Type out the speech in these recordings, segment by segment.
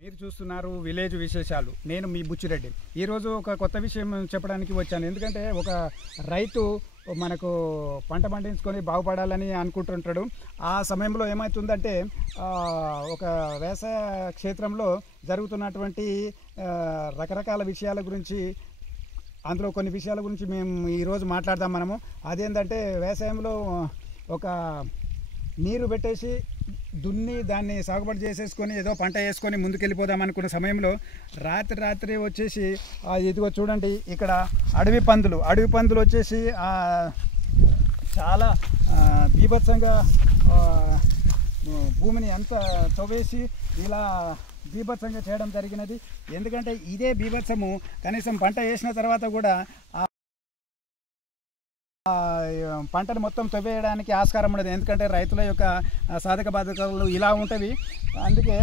మీరు చూస్తున్నారు విలేజ్ విశేషాలు. నేను మీ బుచ్చిరెడ్డి. ఈరోజు ఒక కొత్త విషయం చెప్పడానికి వచ్చాను. ఎందుకంటే ఒక రైతు మనకు పంట పండించుకొని బాగుపడాలని అనుకుంటుంటాడు. ఆ సమయంలో ఏమవుతుందంటే ఒక వ్యవసాయ క్షేత్రంలో జరుగుతున్నటువంటి రకరకాల విషయాల గురించి, అందులో కొన్ని విషయాల గురించి మేము ఈరోజు మాట్లాడదాం. మనము అదేంటంటే వ్యవసాయంలో ఒక నీరు పెట్టేసి దున్ని దాన్ని సాగుబడి చేసేసుకొని ఏదో పంట వేసుకొని ముందుకెళ్ళిపోదాం అనుకున్న సమయంలో రాత్రి వచ్చేసి ఇదిగో చూడండి, ఇక్కడ అడవి పందులు వచ్చేసి చాలా బీభత్సంగా భూమిని అంత తవ్వేసి ఇలా బీభత్సంగా చేయడం జరిగినది. ఎందుకంటే ఇదే బీభత్సము కనీసం పంట వేసిన తర్వాత కూడా పంటను మొత్తం తవ్వేయడానికి ఆస్కారం ఉండదు. ఎందుకంటే రైతుల యొక్క సాధక బాధకాలు ఇలా ఉంటవి. అందుకే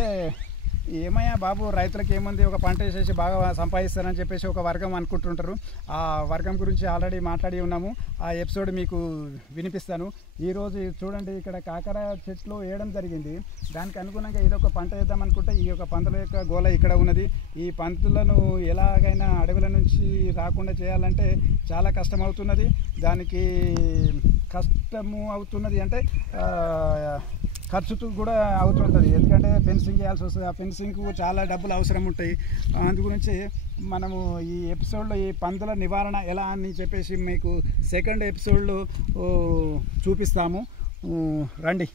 ఏమయ్యా బాబు, రైతులకు ఏముంది, ఒక పంట వేసేసి బాగా సంపాదిస్తారని చెప్పేసి ఒక వర్గం అనుకుంటుంటారు. ఆ వర్గం గురించి ఆల్రెడీ మాట్లాడి ఉన్నాము. ఆ ఎపిసోడ్ మీకు వినిపిస్తాను. ఈరోజు చూడండి, ఇక్కడ కాకర చెట్లు వేయడం జరిగింది. దానికి అనుగుణంగా ఏదో ఒక పంట వేద్దాం అనుకుంటే ఈ యొక్క పంటల యొక్క గోల ఇక్కడ ఉన్నది. ఈ పంటలను ఎలాగైనా అడవుల నుంచి రాకుండా చేయాలంటే చాలా కష్టమవుతున్నది. దానికి కష్టము అవుతున్నది అంటే ఖర్చుతో కూడా అవుతుంటుంది. ఎందుకంటే ఫెన్సింగ్ చేయాల్సి వస్తుంది. ఆ ఫెన్సింగ్కు చాలా డబ్బులు అవసరం ఉంటాయి. అందుగురించి మనము ఈ ఎపిసోడ్లో ఈ పందుల నివారణ ఎలా అని చెప్పేసి మీకు సెకండ్ ఎపిసోడ్లో చూపిస్తాము. రండి.